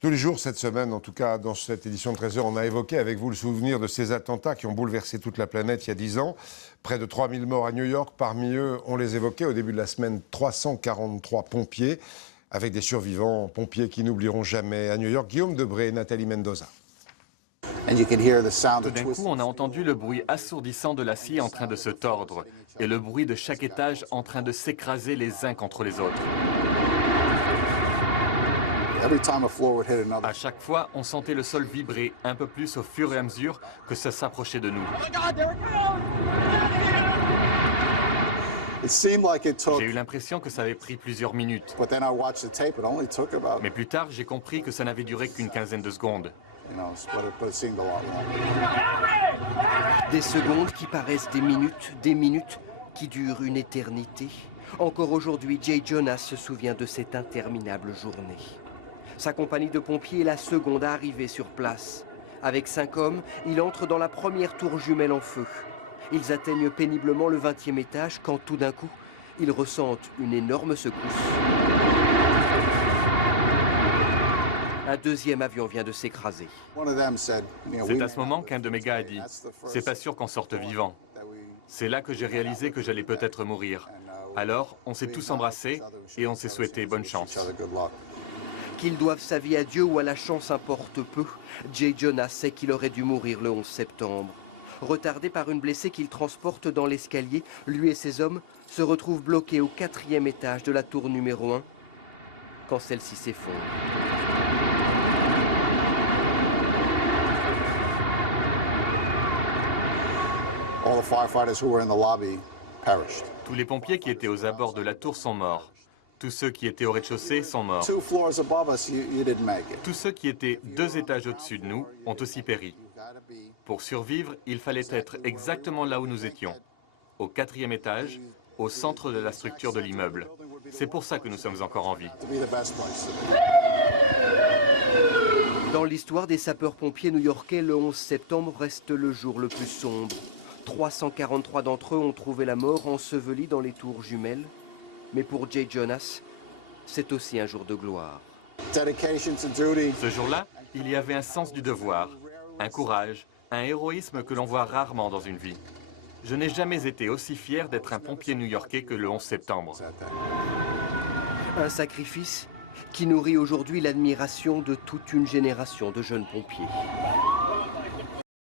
Tous les jours cette semaine, en tout cas dans cette édition de 13h, on a évoqué avec vous le souvenir de ces attentats qui ont bouleversé toute la planète il y a 10 ans. Près de 3000 morts à New York. Parmi eux, on les évoquait au début de la semaine, 343 pompiers, avec des survivants pompiers qui n'oublieront jamais à New York. Guillaume Debré et Nathalie Mendoza. Tout d'un coup, on a entendu le bruit assourdissant de l'acier en train de se tordre et le bruit de chaque étage en train de s'écraser les uns contre les autres. À chaque fois, on sentait le sol vibrer un peu plus au fur et à mesure que ça s'approchait de nous. J'ai eu l'impression que ça avait pris plusieurs minutes. Mais plus tard, j'ai compris que ça n'avait duré qu'une quinzaine de secondes. Des secondes qui paraissent des minutes qui durent une éternité. Encore aujourd'hui, Jay Jonas se souvient de cette interminable journée. Sa compagnie de pompiers est la seconde à arriver sur place. Avec 5 hommes, il entre dans la première tour jumelle en feu. Ils atteignent péniblement le 20e étage quand tout d'un coup, ils ressentent une énorme secousse. Un deuxième avion vient de s'écraser. C'est à ce moment qu'un de mes gars a dit « C'est pas sûr qu'on sorte vivant ». C'est là que j'ai réalisé que j'allais peut-être mourir. Alors, on s'est tous embrassés et on s'est souhaité bonne chance. Qu'ils doivent sa vie à Dieu ou à la chance importe peu, Jay Jonas sait qu'il aurait dû mourir le 11 septembre. Retardé par une blessée qu'il transporte dans l'escalier, lui et ses hommes se retrouvent bloqués au 4e étage de la tour numéro 1 quand celle-ci s'effondre. Tous les pompiers qui étaient aux abords de la tour sont morts. Tous ceux qui étaient au rez-de-chaussée sont morts. Tous ceux qui étaient 2 étages au-dessus de nous ont aussi péri. Pour survivre, il fallait être exactement là où nous étions, au 4e étage, au centre de la structure de l'immeuble. C'est pour ça que nous sommes encore en vie. Dans l'histoire des sapeurs-pompiers new-yorkais, le 11 septembre reste le jour le plus sombre. 343 d'entre eux ont trouvé la mort ensevelis dans les tours jumelles. Mais pour Jay Jonas, c'est aussi un jour de gloire. Ce jour-là, il y avait un sens du devoir, un courage, un héroïsme que l'on voit rarement dans une vie. Je n'ai jamais été aussi fier d'être un pompier new-yorkais que le 11 septembre. Un sacrifice qui nourrit aujourd'hui l'admiration de toute une génération de jeunes pompiers.